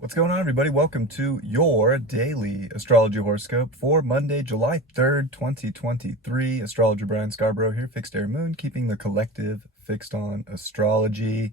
What's going on, everybody? Welcome to your daily astrology horoscope for Monday, July 3rd, 2023. Astrologer Brian Scarborough here, Fixed Air Moon, keeping the collective fixed on astrology.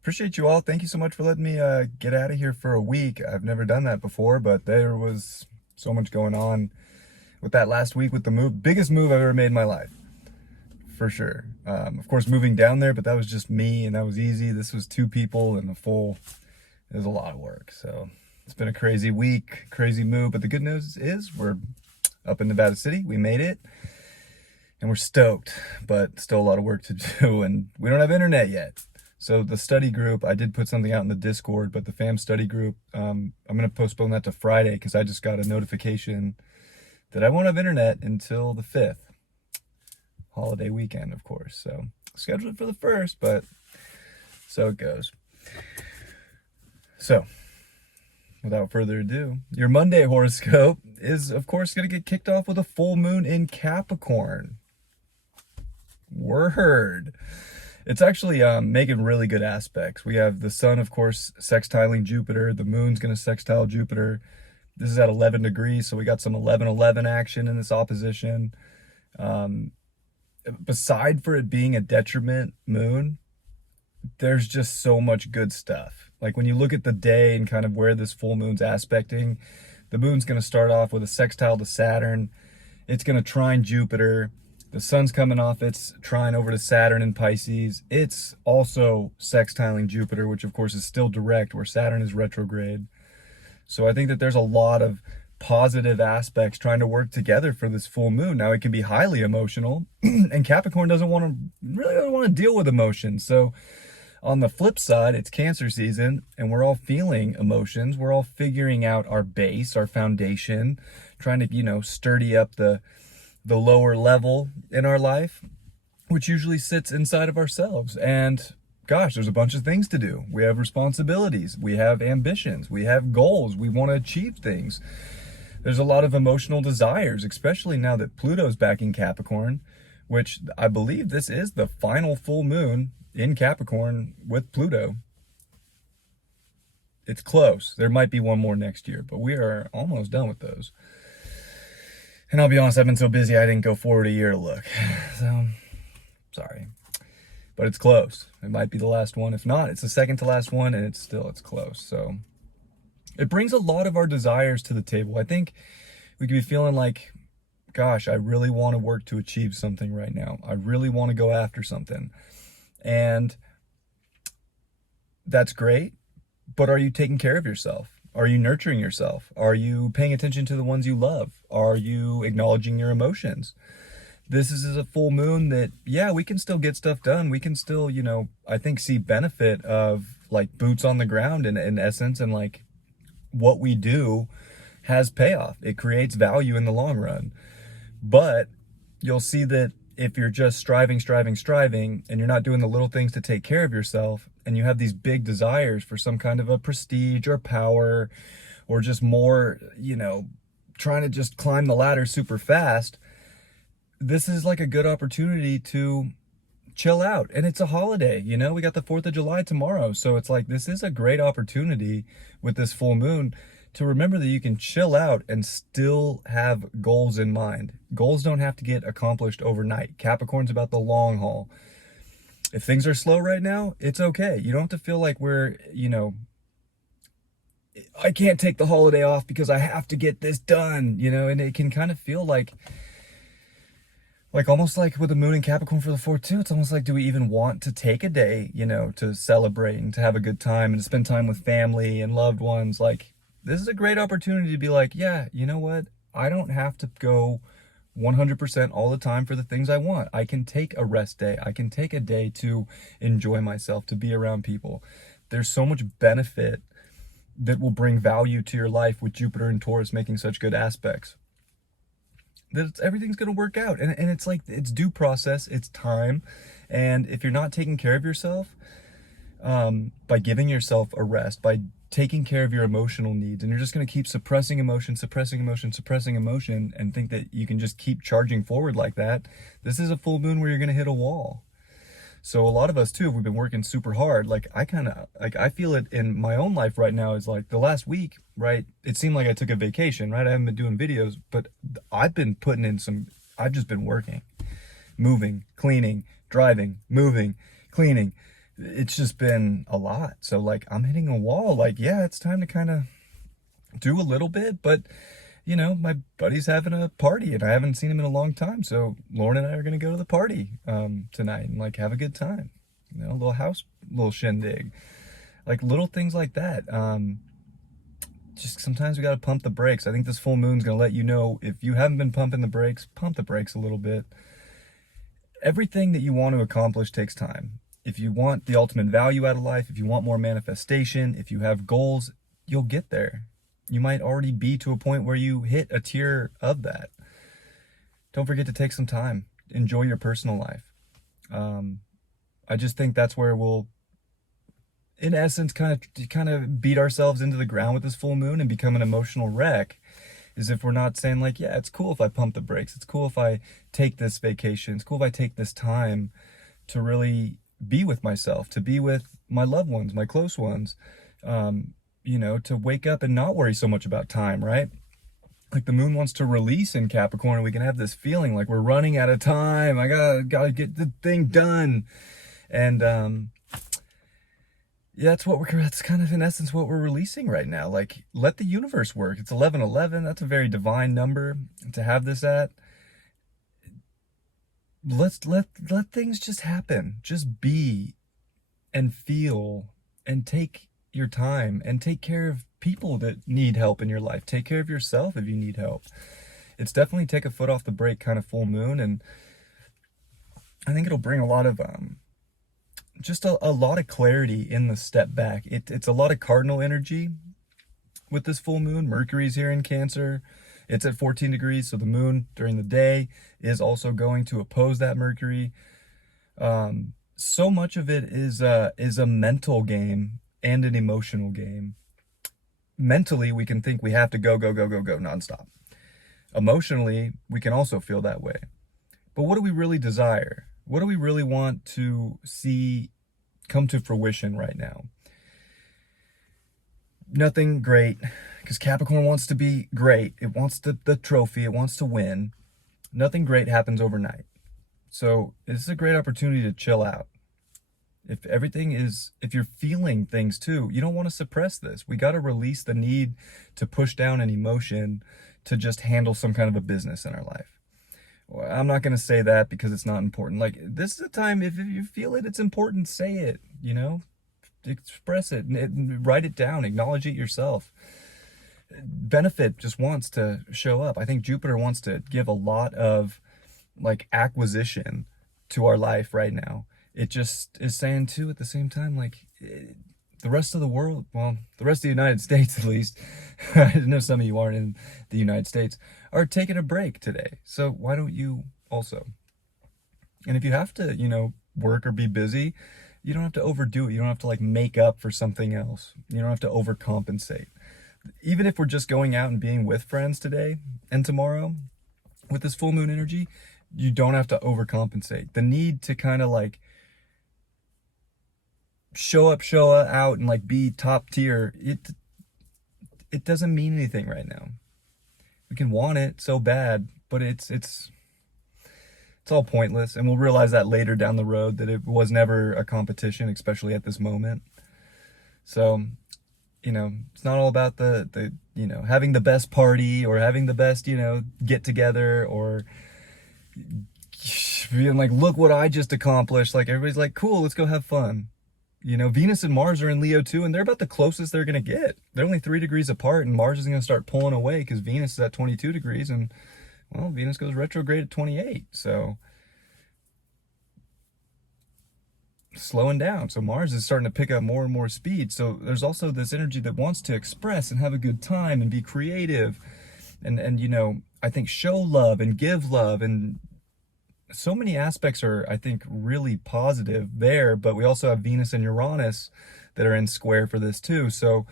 Appreciate you all. Thank you so much for letting me get out of here for a week. I've never done that before, but there was so much going on with that last week with the move. Biggest move I've ever made in my life, for sure. Of course, moving down there, but that was just me, and that was easy. This was two people and it was a lot of work. So it's been a crazy week, crazy move. But the good news is we're up in Nevada City. We made it and we're stoked, but still a lot of work to do. And we don't have internet yet. So the study group, I did put something out in the Discord, but the fam study group, I'm going to postpone that to Friday because I just got a notification that I won't have internet until the 5th. Holiday weekend, of course. So scheduled for the 1st, but so it goes. So, without further ado, your Monday horoscope is, of course, going to get kicked off with a full moon in Capricorn. Word. It's actually making really good aspects. We have the sun, of course, sextiling Jupiter. The moon's going to sextile Jupiter. This is at 11 degrees, so we got some 11-11 action in this opposition. Beside for it being a detriment moon, there's just so much good stuff. Like when you look at the day and kind of where this full moon's aspecting, the moon's going to start off with a sextile to Saturn. It's going to trine Jupiter. The sun's coming off its trine over to Saturn in Pisces. It's also sextiling Jupiter, which of course is still direct where Saturn is retrograde. So I think that there's a lot of positive aspects trying to work together for this full moon. Now it can be highly emotional and Capricorn doesn't want to deal with emotions. So on the flip side, it's Cancer season and we're all feeling emotions. We're all figuring out our base, our foundation, trying to, sturdy up the lower level in our life, which usually sits inside of ourselves. And gosh, there's a bunch of things to do. We have responsibilities. We have ambitions. We have goals. We want to achieve things. There's a lot of emotional desires, especially now that Pluto's back in Capricorn, which I believe this is the final full moon in Capricorn with Pluto. It's close. There might be one more next year, but we are almost done with those. And I'll be honest, I've been so busy I didn't go forward a year to look. So, sorry. But it's close. It might be the last one. If not, it's the second to last one, and it's close. So it brings a lot of our desires to the table. I think we could be feeling like, gosh, I really want to work to achieve something right now. I really want to go after something. And that's great, but are you taking care of yourself? Are you nurturing yourself? Are you paying attention to the ones you love? Are you acknowledging your emotions? This is a full moon that, yeah, we can still get stuff done. We can still, I think see benefit of like boots on the ground in essence, and like what we do has payoff. It creates value in the long run. But you'll see that if you're just striving, and you're not doing the little things to take care of yourself, and you have these big desires for some kind of a prestige or power, or just more, trying to just climb the ladder super fast, this is like a good opportunity to chill out. And it's a holiday, we got the 4th of July tomorrow. So it's like, this is a great opportunity with this full moon to remember that you can chill out and still have goals in mind. Goals don't have to get accomplished overnight. Capricorn's about the long haul. If things are slow right now, it's okay. You don't have to feel like we're, I can't take the holiday off because I have to get this done, and it can kind of feel like almost like with the moon in Capricorn for the 4th too, it's almost like, do we even want to take a day, to celebrate and to have a good time and to spend time with family and loved ones? Like, this is a great opportunity to be like, yeah, you know what? I don't have to go 100% all the time for the things I want. I can take a rest day. I can take a day to enjoy myself, to be around people. There's so much benefit that will bring value to your life with Jupiter and Taurus making such good aspects, that everything's going to work out. And it's like, it's due process, it's time. And if you're not taking care of yourself, by giving yourself a rest, by taking care of your emotional needs, and you're just going to keep suppressing emotion, and think that you can just keep charging forward like that, this is a full moon where you're going to hit a wall. So a lot of us too, we've been working super hard. Like I feel it in my own life right now. Is like the last week, right? It seemed like I took a vacation, right? I haven't been doing videos, but I've been putting in I've just been working, moving, cleaning, driving, moving, cleaning. It's just been a lot. So like I'm hitting a wall. Like, yeah, it's time to kind of do a little bit, but you know, my buddy's having a party and I haven't seen him in a long time. So Lauren and I are going to go to the party tonight and like have a good time. You know, a little shindig, like little things like that. Just sometimes we got to pump the brakes. I think this full moon's going to let you know, if you haven't been pumping the brakes, pump the brakes a little bit. Everything that you want to accomplish takes time. If you want the ultimate value out of life, if you want more manifestation, if you have goals, you'll get there. You might already be to a point where you hit a tier of that. Don't forget to take some time. Enjoy your personal life. I just think that's where we'll, in essence, kind of beat ourselves into the ground with this full moon and become an emotional wreck. Is if we're not saying like, yeah, it's cool if I pump the brakes. It's cool if I take this vacation. It's cool if I take this time to really be with myself, to be with my loved ones, my close ones. You know, to wake up and not worry so much about time, right? Like the moon wants to release in Capricorn and we can have this feeling like we're running out of time. I gotta get the thing done. And yeah, that's kind of in essence what we're releasing right now. Like, let the universe work. It's 11:11. That's a very divine number to have this at. Let things just happen. Just be and feel and take your time and take care of people that need help in your life. Take care of yourself if you need help. It's definitely take a foot off the brake kind of full moon, and I think it'll bring a lot of just a lot of clarity in the step back. It's a lot of cardinal energy with this full moon. Mercury's here in Cancer. It's at 14 degrees, so the moon during the day is also going to oppose that Mercury. So much of it is a mental game and an emotional game. Mentally, we can think we have to go nonstop. Emotionally, we can also feel that way. But what do we really desire? What do we really want to see come to fruition right now? Nothing great, because Capricorn wants to be great. It wants the trophy. It wants to win. Nothing great happens overnight. So this is a great opportunity to chill out. If you're feeling things too, you don't want to suppress this. We got to release the need to push down an emotion to just handle some kind of a business in our life. Well, I'm not going to say that because it's not important. Like, this is a time, if you feel it, it's important, say it, you know, express it, write it down, acknowledge it yourself. Benefit just wants to show up. I think Jupiter wants to give a lot of like acquisition to our life right now. It just is saying too at the same time, like the rest of the world, well, the rest of the United States at least, I know some of you aren't in the United States, are taking a break today. So why don't you also? And if you have to, you know, work or be busy, you don't have to overdo it. You don't have to like make up for something else. You don't have to overcompensate. Even if we're just going out and being with friends today and tomorrow with this full moon energy, you don't have to overcompensate. The need to kind of like show out and like be top tier, it doesn't mean anything right now. We can want it so bad, but it's all pointless, and we'll realize that later down the road that it was never a competition, especially at this moment. So, you know, it's not all about the you know, having the best party or having the best, you know, get together or being like, look what I just accomplished. Like, everybody's like, cool, let's go have fun. You know, Venus and Mars are in Leo too, and they're about the closest they're going to get. They're only 3 degrees apart, and Mars is going to start pulling away because Venus is at 22 degrees, and, well, Venus goes retrograde at 28, so slowing down. So Mars is starting to pick up more and more speed. So there's also this energy that wants to express and have a good time and be creative and you know, I think show love and give love, and so many aspects are, I think, really positive there. But we also have Venus and Uranus that are in square for this too. So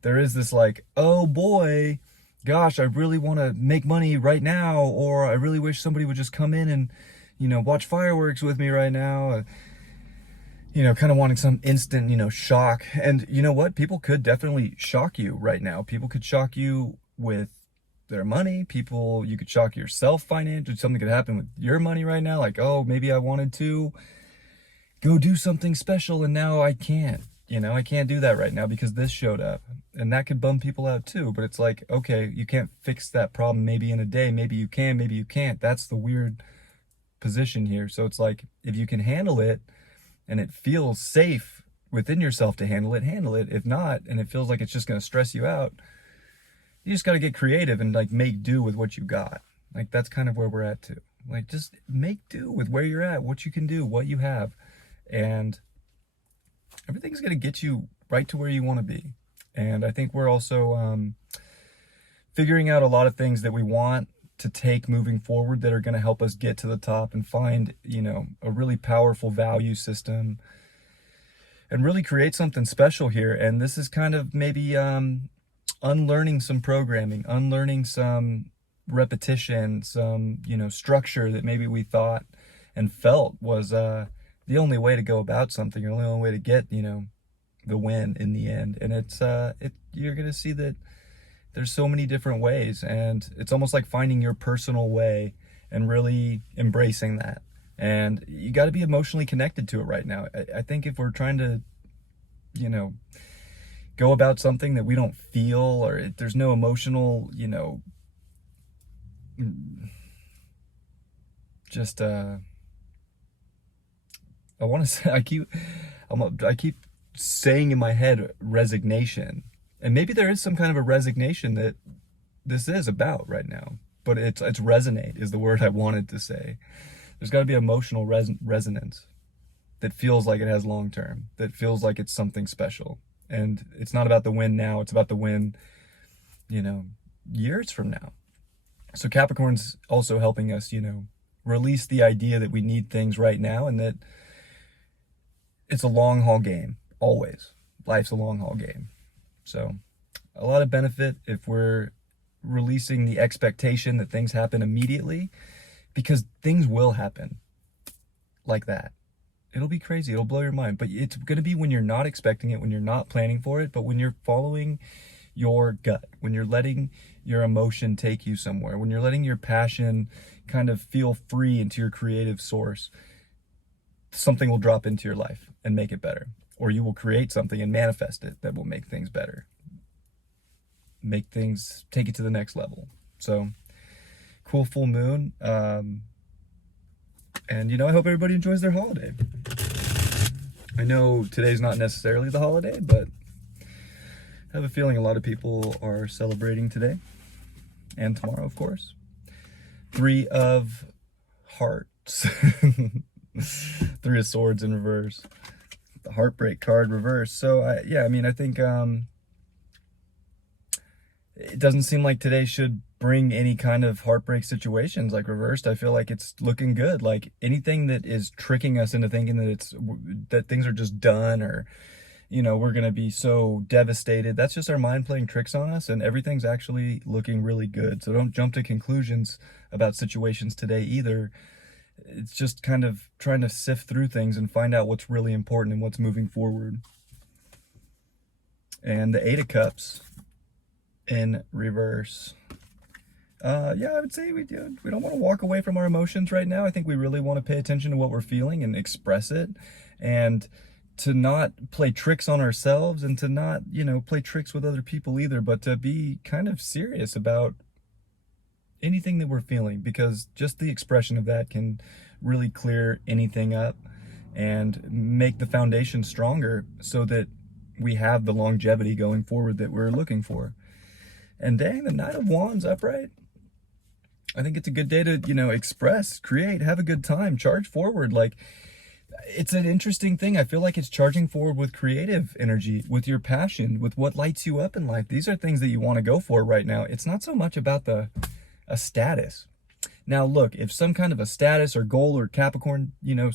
there is this like, oh boy, gosh, I really want to make money right now, or I really wish somebody would just come in and, you know, watch fireworks with me right now. kind of wanting some instant, shock. And you know what? People could definitely shock you right now. People could shock you with their money. You could shock yourself financially. Something could happen with your money right now. Like, oh, maybe I wanted to go do something special and now I can't. I can't do that right now because this showed up. And that could bum people out too. But it's like, okay, you can't fix that problem maybe in a day. Maybe you can, maybe you can't. That's the weird position here. So it's like, if you can handle it and it feels safe within yourself to handle it, handle it. If not, and it feels like it's just going to stress you out, you just got to get creative and like make do with what you got. Like, that's kind of where we're at too. Like, just make do with where you're at, what you can do, what you have. And everything's going to get you right to where you want to be. And I think we're also figuring out a lot of things that we want to take moving forward that are going to help us get to the top and find, a really powerful value system and really create something special here. And this is kind of maybe unlearning some programming, unlearning some repetition, some, structure that maybe we thought and felt was the only way to go about something, or the only way to get, the win in the end. And you're going to see that there's so many different ways, and it's almost like finding your personal way and really embracing that. And you got to be emotionally connected to it right now. I think if we're trying to, go about something that we don't feel, or there's no emotional, just, I want to say, I keep saying in my head resignation. And maybe there is some kind of a resignation that this is about right now, but it's resonate is the word I wanted to say. There's got to be emotional resonance that feels like it has long term, that feels like it's something special. And it's not about the win now, it's about the win, years from now. So Capricorn's also helping us, release the idea that we need things right now, and that it's a long haul game, always. Life's a long haul game. So a lot of benefit if we're releasing the expectation that things happen immediately, because things will happen like that. It'll be crazy. It'll blow your mind. But it's going to be when you're not expecting it, when you're not planning for it, but when you're following your gut, when you're letting your emotion take you somewhere, when you're letting your passion kind of feel free into your creative source, something will drop into your life and make it better. Or you will create something and manifest it that will make things better. Make things, take it to the next level. So, cool full moon. And, I hope everybody enjoys their holiday. I know today's not necessarily the holiday, but I have a feeling a lot of people are celebrating today. And tomorrow, of course. 3 of Hearts. 3 of Swords in reverse. The heartbreak card reversed. So I think it doesn't seem like today should bring any kind of heartbreak situations like reversed. I feel like it's looking good. Like anything that is tricking us into thinking that things are just done, or we're gonna be so devastated, that's just our mind playing tricks on us, and everything's actually looking really good. So don't jump to conclusions about situations today either. It's just kind of trying to sift through things and find out what's really important and what's moving forward. And the 8 of Cups in reverse. I would say we don't want to walk away from our emotions right now. I think we really want to pay attention to what we're feeling and express it, and to not play tricks on ourselves, and to not, play tricks with other people either, but to be kind of serious about anything that we're feeling, because just the expression of that can really clear anything up and make the foundation stronger, so that we have the longevity going forward that we're looking for. And dang, the Knight of Wands upright. I think it's a good day to, express, create, have a good time, charge forward. Like, it's an interesting thing. I feel like it's charging forward with creative energy, with your passion, with what lights you up in life. These are things that you want to go for right now. It's not so much about a status. Now, look, if some kind of a status or goal or Capricorn,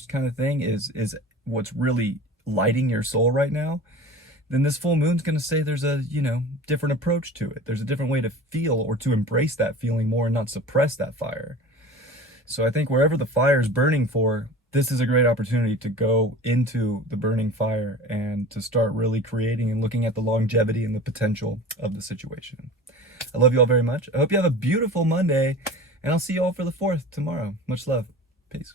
kind of thing is what's really lighting your soul right now, then this full moon's going to say there's a, different approach to it. There's a different way to feel, or to embrace that feeling more and not suppress that fire. So I think wherever the fire is burning for, this is a great opportunity to go into the burning fire and to start really creating and looking at the longevity and the potential of the situation. I love you all very much. I hope you have a beautiful Monday, and I'll see you all for the 4th tomorrow. Much love. Peace.